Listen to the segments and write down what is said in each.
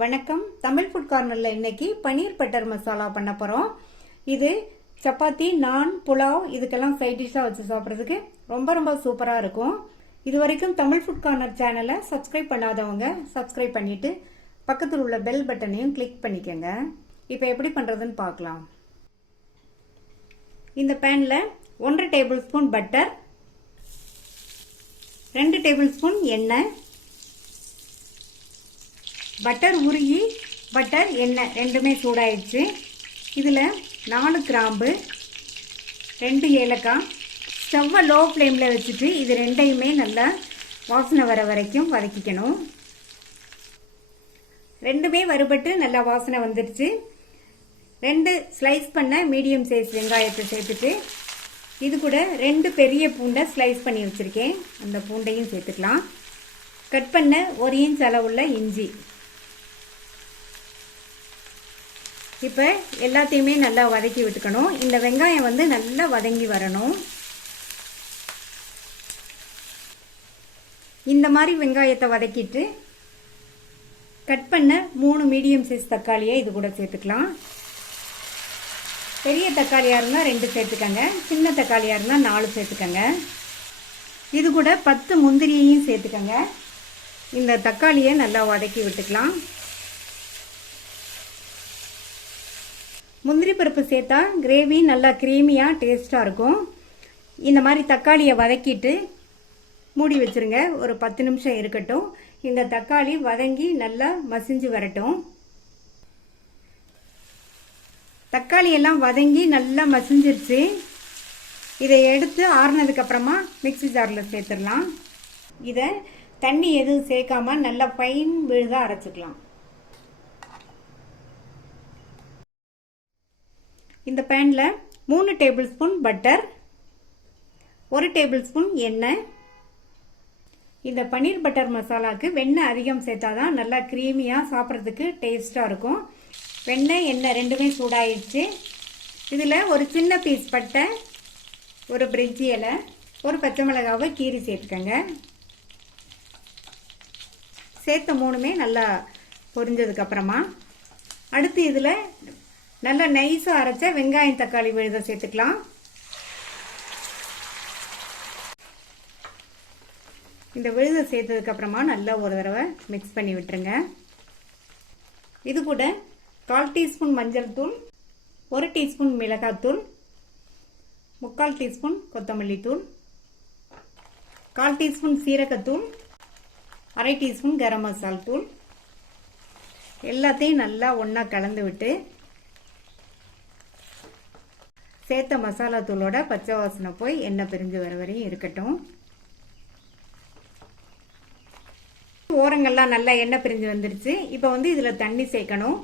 வணக்கம். தமிழ் ஃபுட் கார்னர்ல இன்னைக்கு பனீர் பட்டர் மசாலா பண்ண போறோம். இது சப்பாத்தி, நான், புலாவ் இதுக்கெல்லாம் சைட் டிஷ்ஷா வச்சு சாப்பிட்றதுக்கு ரொம்ப ரொம்ப சூப்பரா இருக்கும். இது வரைக்கும் தமிழ் ஃபுட் கார்னர் சேனலை சப்ஸ்கிரைப் பண்ணாதவங்க சப்ஸ்கிரைப் பண்ணிட்டு பக்கத்தில் உள்ள பெல் பட்டனையும் கிளிக் பண்ணிக்கோங்க. இப்போ எப்படி பண்றதுன்னு பார்க்கலாம். இந்த பேன்ல 1.5 table spoon butter, 2 table spoon எண்ணெய், பட்டர் உருகி பட்டர் எண்ணெய் ரெண்டுமே சூடாயிடுச்சு. இதில் 4 கிராம்பு, 2 ஏலக்காய். ஸ்டவ்வை லோ ஃப்ளேமில் வச்சுட்டு இது ரெண்டையுமே நல்லா வாசனை வர வரைக்கும் வதக்கிக்கணும். ரெண்டுமே வறுபட்டு நல்லா வாசனை வந்துடுச்சு. 2 ஸ்லைஸ் பண்ண மீடியம் சைஸ் வெங்காயத்தை சேர்த்துட்டு இது கூட 2 பெரிய பூண்டை ஸ்லைஸ் பண்ணி வச்சுருக்கேன். அந்த பூண்டையும் சேர்த்துக்கலாம். கட் பண்ண 1 இன்ச் அளவுள்ள இஞ்சி. இப்போ எல்லாத்தையுமே நல்லா வதக்கி விட்டுக்கணும். இந்த வெங்காயம் வந்து நல்லா வதங்கி வரணும். இந்த மாதிரி வெங்காயத்தை வதக்கிட்டு கட் பண்ண 3 மீடியம் சைஸ் தக்காளியை இது கூட சேர்த்துக்கலாம். பெரிய தக்காளியாக இருந்தால் 2 சேர்த்துக்கங்க, சின்ன தக்காளியாக இருந்தால் 4 சேர்த்துக்கங்க. இது கூட 10 முந்திரியையும் சேர்த்துக்கங்க. இந்த தக்காளியை நல்லா வதக்கி விட்டுக்கலாம். முந்திரி பருப்பு சேர்த்தா கிரேவி நல்லா க்ரீமியாக டேஸ்ட்டாக இருக்கும். இந்த மாதிரி தக்காளியை வதக்கிட்டு மூடி வச்சுருங்க. ஒரு 10 நிமிஷம் இருக்கட்டும். இந்த தக்காளி வதங்கி நல்லா மசிஞ்சு வரட்டும். தக்காளி எல்லாம் வதங்கி நல்லா மசிஞ்சிருச்சு. இதை எடுத்து ஆறுனதுக்கு அப்புறமா மிக்ஸி ஜாரில் சேர்த்துடலாம். இதை தண்ணி எதுவும் சேர்க்காம நல்லா ஃபைன் விழுதா அரைச்சிக்கலாம். இந்த பேனில் 3 table spoon butter, 1 table spoon எண்ணெய். இந்த பனீர் பட்டர் மசாலாவுக்கு வெண்ணெய் அதிகம் சேர்த்தாதான் நல்லா க்ரீமியாக சாப்பிட்றதுக்கு டேஸ்ட்டாக இருக்கும். வெண்ணெய் எண்ணெய் ரெண்டுமே சூடாயிடுச்சு. இதில் ஒரு சின்ன பீஸ் பட்டை, ஒரு பிரிஞ்சி இலை, ஒரு பச்சை மிளகாவை கீரி சேர்த்துக்கங்க. சேர்த்த 3மே நல்லா பொரிஞ்சதுக்கப்புறமா அடுத்து இதில் நல்லா நைஸாக அரைச்ச வெங்காயம் தக்காளி விழுதை சேர்த்துக்கலாம். இந்த விழுதை சேர்த்ததுக்கு அப்புறமா நல்லா ஒரு தடவை மிக்ஸ் பண்ணி விட்டுருங்க. இது கூட 1/4 டீஸ்பூன் மஞ்சள் தூள், 1 டீஸ்பூன் மிளகாத்தூள், 3/4 டீஸ்பூன் கொத்தமல்லி தூள், 1/4 டீஸ்பூன் சீரகத்தூள், 1/2 டீஸ்பூன் கரம் மசாலா தூள் எல்லாத்தையும் நல்லா ஒன்றா கலந்து விட்டு சேர்த்த மசாலா தூளோட பச்சை வாசனை போய் எண்ணெய் பிரிஞ்சு வர வரையும் இருக்கட்டும். ஓரங்கள்லாம் நல்லா எண்ணெய் பிரிஞ்சு வந்துருச்சு. இப்போ வந்து இதில் தண்ணி சேர்க்கணும்.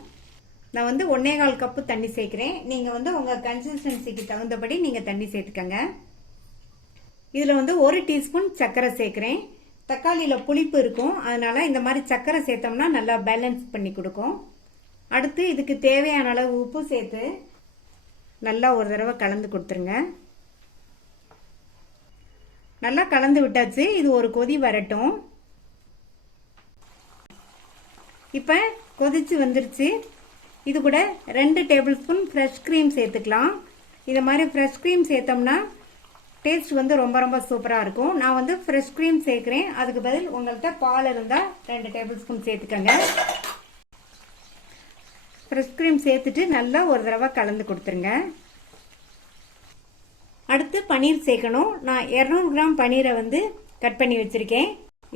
நான் வந்து 1.25 கப்பு தண்ணி சேர்க்குறேன். நீங்கள் வந்து உங்கள் கன்சிஸ்டன்சிக்கு தகுந்தபடி நீங்கள் தண்ணி சேர்த்துக்கங்க. இதில் வந்து 1 டீஸ்பூன் சர்க்கரை சேர்க்குறேன். தக்காளியில் புளிப்பு இருக்கும், அதனால இந்த மாதிரி சர்க்கரை சேர்த்தோம்னா நல்லா பேலன்ஸ் பண்ணி கொடுக்கும். அடுத்து இதுக்கு தேவையான அளவு உப்பு சேர்த்து நல்லா ஒரு தடவை கலந்து கொடுத்துருங்க. நல்லா கலந்து விட்டாச்சு. இது ஒரு கொதி வரட்டும். இப்போ கொதிச்சு வந்துருச்சு. இது கூட 2 டேபிள் ஸ்பூன் ஃப்ரெஷ் க்ரீம் சேர்த்துக்கலாம். இது மாதிரி ஃப்ரெஷ் க்ரீம் சேர்த்தோம்னா டேஸ்ட் வந்து ரொம்ப ரொம்ப சூப்பராக இருக்கும். நான் வந்து ஃப்ரெஷ் க்ரீம் சேர்க்குறேன். அதுக்கு பதில் உங்கள்கிட்ட பால் இருந்தால் 2 டேபிள் ஸ்பூன் சேர்த்துக்கங்க. ஃப்ரெஷ் க்ரீம் சேர்த்துட்டு நல்லா ஒரு தடவை கலந்து கொடுத்துருங்க. அடுத்து பனீர் சேர்க்கணும். நான் 200 கிராம் பனீரை வந்து கட் பண்ணி வச்சுருக்கேன்.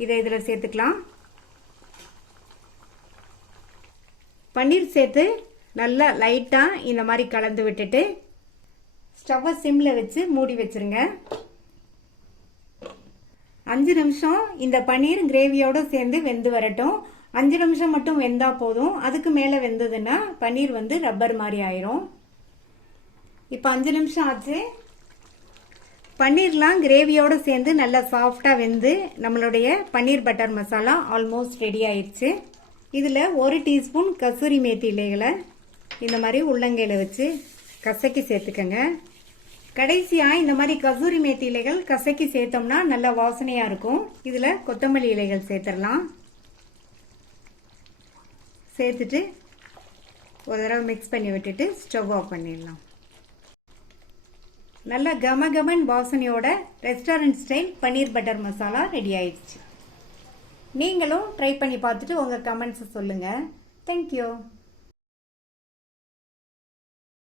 இதை இதில் சேர்த்துக்கலாம். பன்னீர் சேர்த்து நல்லா லைட்டாக இந்த மாதிரி கலந்து விட்டுட்டு ஸ்டவ்வை சிம்மில் வச்சு மூடி வச்சுருங்க. 5 நிமிஷம் இந்த பன்னீர் கிரேவியோடு சேர்ந்து வெந்து வரட்டும். 5 நிமிஷம் மட்டும் வெந்தா போதும். அதுக்கு மேலே வெந்ததுன்னா பன்னீர் வந்து ரப்பர் மாதிரி ஆயிரும். இப்போ 5 நிமிஷம் ஆச்சு. பன்னீர்லாம் கிரேவியோடு சேர்ந்து நல்லா சாஃப்டாக வெந்து நம்மளுடைய பன்னீர் பட்டர் மசாலா ஆல்மோஸ்ட் ரெடி ஆயிடுச்சு. இதில் 1 டீஸ்பூன் கசூரி மேத்தி இலைகளை இந்த மாதிரி உள்ளங்கையில் வச்சு கசக்கி சேர்த்துக்கங்க. கடைசியாக இந்த மாதிரி கசூரி மேத்தி இலைகள் கசக்கி சேர்த்தோம்னா நல்லா வாசனையாக இருக்கும். இதில் கொத்தமல்லி இலைகள் சேர்த்துடலாம். சேர்த்துட்டு ஒரு தடவை மிக்ஸ் பண்ணி விட்டுட்டு ஸ்டவ் ஆஃப் பண்ணிடலாம். நல்ல கமகமன் வாசனையோட ரெஸ்டாரண்ட் ஸ்டைல் பன்னீர் பட்டர் மசாலா ரெடி ஆயிடுச்சு. நீங்களும் ட்ரை பண்ணி பார்த்துட்டு உங்கள் கமெண்ட்ஸை சொல்லுங்கள். தேங்க்யூ.